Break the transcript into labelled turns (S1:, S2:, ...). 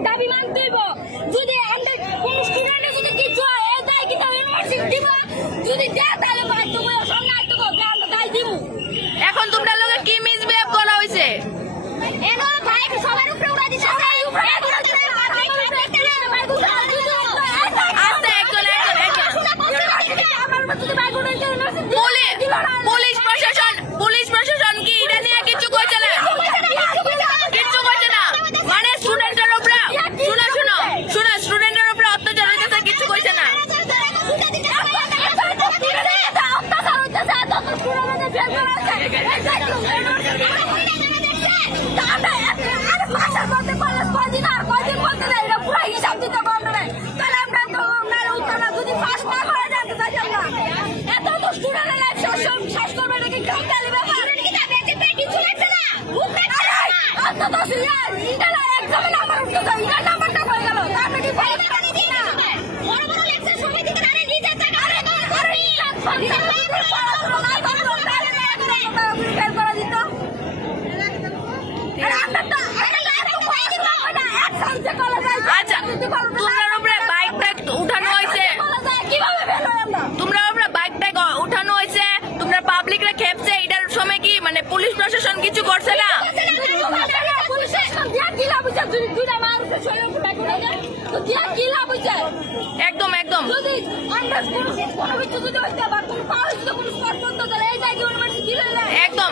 S1: দাবি মানতে হইব যদি আমাদের কোন স্টুডেন্টে যদি কিছু হয় এই দায় কি তাহলে ইউনিভার্সিটি দিব? যদি দেয় তাহলে বাধ্য করে সঙ্গে আইতে করবে আমরা দায় দিব।
S2: এখন তোমরা লোকে কি মিসবিহেভ করা হয়েছে
S1: এনো ভাই সবার উপরে উড়া দিছে। সবার উপরে নাম্বারটা হয়ে গেল
S2: পুলিশ প্রশাসন কিছু করছে না? একদম একদম। একদম।